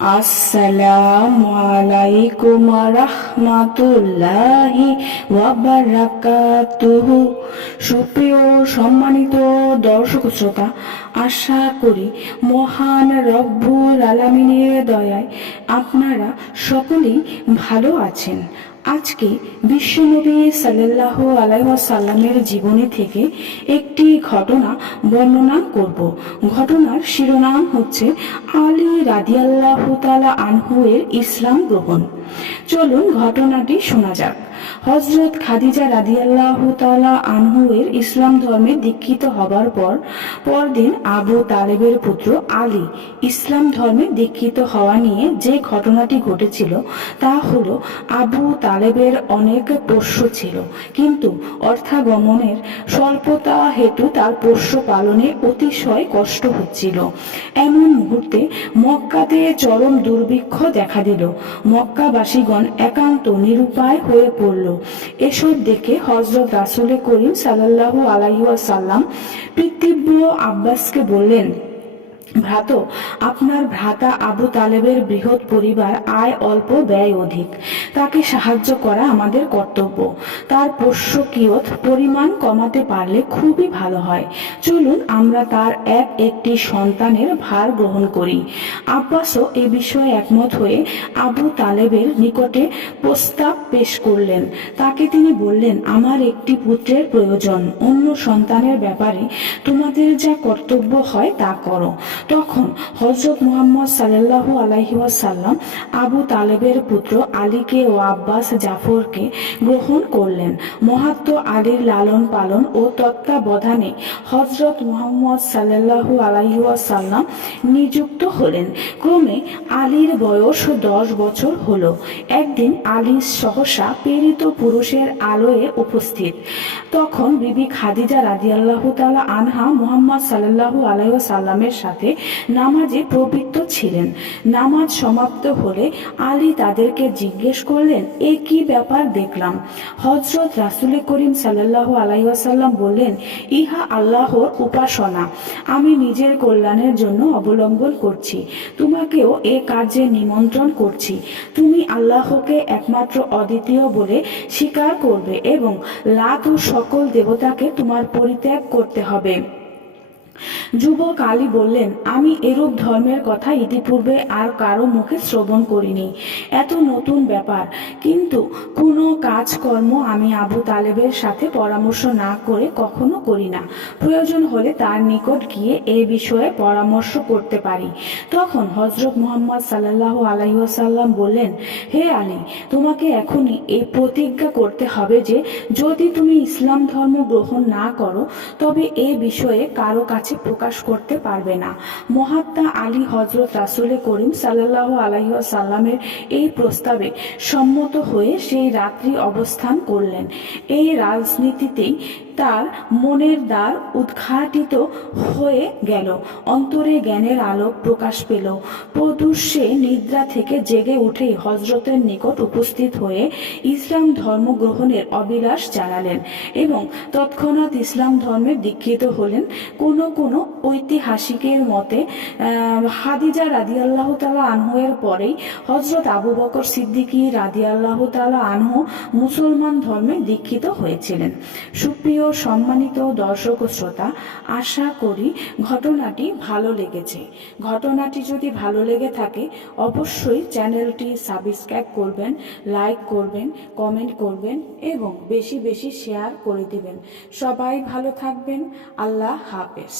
আসসালামু আলাইকুম রাহমাতুল্লাহি ওয়া বারাকাতুহু। সুপ্রিয় সম্মানিত দর্শক শ্রোতা, আশা করি মহান রব্বুল আলামিনের দয়ায় আপনারা সকলেই ভালো আছেন। আজকে বিশ্বনবী সাল্লাল্লাহু আলাইহি ওয়াসাল্লামের জীবনী থেকে একটি ঘটনা বর্ণনা করব। ঘটনার শিরোনাম হচ্ছে আলী রাদিয়াল্লাহু তাআলা আনহু এর ইসলাম গ্রহণ। চলুন ঘটনাটি শোনা যাক। হযরত খাদিজা রাদিয়াল্লাহু তাআলা আনহু এর ইসলাম ধর্মে দীক্ষিত হবার পরদিন আবু তালেবের পুত্র আলী ইসলাম ধর্মে দীক্ষিত হওয়া নিয়ে যে ঘটনাটি ঘটেছিল তা হলো, আবু তালেবের অনেক পোষ্য ছিল, কিন্তু অর্থাগমনের স্বল্পতা হেতু তার পোষ্য পালনে অতিশয় কষ্ট হচ্ছিল। এমন মুহূর্তে মক্কাতে চরম দুর্ভিক্ষ দেখা দিল। মক্কাবাসীগণ একান্ত নিরুপায় হয়ে পড়ল। এসব দেখে হযরত রাসূল করিম সাল্লাল্লাহু আলাইহি ওয়াসাল্লাম পিতৃব্য আব্বাসকে বললেন, ভ্রাত, আপনার ভ্রাতা আবু তালেবের বৃহৎ পরিবার, আয় অল্প ব্যয় অধিক, তাকে সাহায্য করা আমাদের কর্তব্য। তার পোষ্যকিয়ত পরিমাণ কমাতে পারলে খুবই ভালো হয়। চলুন আমরা তার একটি সন্তানের ভার গ্রহণ করি। আব্বাসও এ বিষয়ে একমত হয়ে আবু তালেবের নিকটে প্রস্তাব পেশ করলেন। তাকে তিনি বললেন, আমার একটি পুত্রের প্রয়োজন, অন্য সন্তানের ব্যাপারে তোমাদের যা কর্তব্য হয় তা করো। তখন হযরত মুহাম্মদ সাল্লাল্লাহু আলাইহি ওয়াসাল্লাম আবু তালেবের পুত্র আলীকে ও আব্বাস জাফরকে গ্রহণ করলেন। মহাত্ম আলীর লালন পালন ও তত্ত্বাবধানে হযরত মুহাম্মদ সাল্লাল্লাহু আলাইহি ওয়াসাল্লাম নিযুক্ত হলেন। ক্রমে আলীর বয়স 10 বছর হলো। একদিন আলী সহসা প্রেরিত পুরুষের আলোয় উপস্থিত। তখন বিবি খাদিজা রাদিয়াল্লাহু তাআলা আনহা মুহাম্মদ সাল্লাল্লাহু আলাইহি ওয়াসাল্লামের সাথে নামাজে প্রবৃত্ত ছিলেন। নামাজ সমাপ্ত হলে আলী তাদেরকে জিজ্ঞেস করলেন, এ কি ব্যাপার দেখলাম? হযরত রাসূল করিম সাল্লাল্লাহু আলাইহি ওয়াসাল্লাম বললেন, ইহা আল্লাহর উপাসনা, আমি নিজের কল্যাণের জন্য অবলম্বন করছি। তোমাকেও এ কার্যে নিমন্ত্রণ করছি। তুমি আল্লাহকে একমাত্র অদ্বিতীয় বলে স্বীকার করবে এবং লাত ও সকল দেবতাকে তোমার পরিত্যাগ করতে হবে। যুবক আলী বললেন, আমি এরূপ ধর্মের কথা ইতিপূর্বে আর কারো মুখে শ্রবণ করিনি। এত নতুন ব্যাপার, কিন্তু কোনো কাজকর্ম আমি আবু তালেবের সাথে পরামর্শ না করে কখনো করি না। প্রয়োজন হলে তার নিকট গিয়ে এ বিষয়ে পরামর্শ করতে পারি। তখন হযরত মুহাম্মদ সাল্লাল্লাহু আলাইহি ওয়াসাল্লাম বললেন, হে আলী, তোমাকে এখনই এই প্রতিজ্ঞা করতে হবে যে যদি তুমি ইসলাম ধর্ম গ্রহণ না করো তবে এ বিষয়ে কারো কাছে প্রকাশ করতে পারবে না। মহাত্মা আলী হযরত রাসূল করিম সাল্লাল্লাহু আলাইহি ওয়াসাল্লামের এই প্রস্তাবে সম্মত হয়ে সেই রাত্রি অবস্থান করলেন। এই রাজনীতিতেই তার মনের দ্বার উদ্ঘাটিত হয়ে গেল। অন্তরে জ্ঞানের আলোক প্রকাশ পেল। প্রদূষে নিদ্রা থেকে জেগে উঠেই হযরতের নিকট উপস্থিত হয়ে ইসলাম ধর্ম গ্রহণের অভিলাষ জানালেন এবং তৎক্ষণাৎ ইসলাম ধর্মে দীক্ষিত হলেন। কোনো কোনো ঐতিহাসিকের মতে খাদিজা রাদিয়াল্লাহু তাআলা আনহু এর পরেই হযরত আবু বকর সিদ্দিকী রাদিয়াল্লাহু তাআলা আনহু মুসলমান ধর্মে দীক্ষিত হয়েছিলেন। সুপ্রিয় সম্মানিত দর্শক ও শ্রোতা, আশা করি ঘটনাটি ভালো লেগেছে। ঘটনাটি যদি ভালো লেগে থাকে অবশ্যই চ্যানেলটি সাবস্ক্রাইব করবেন, লাইক করবেন, কমেন্ট করবেন এবং বেশি বেশি শেয়ার করে দিবেন। সবাই ভালো থাকবেন। আল্লাহ হাফেজ।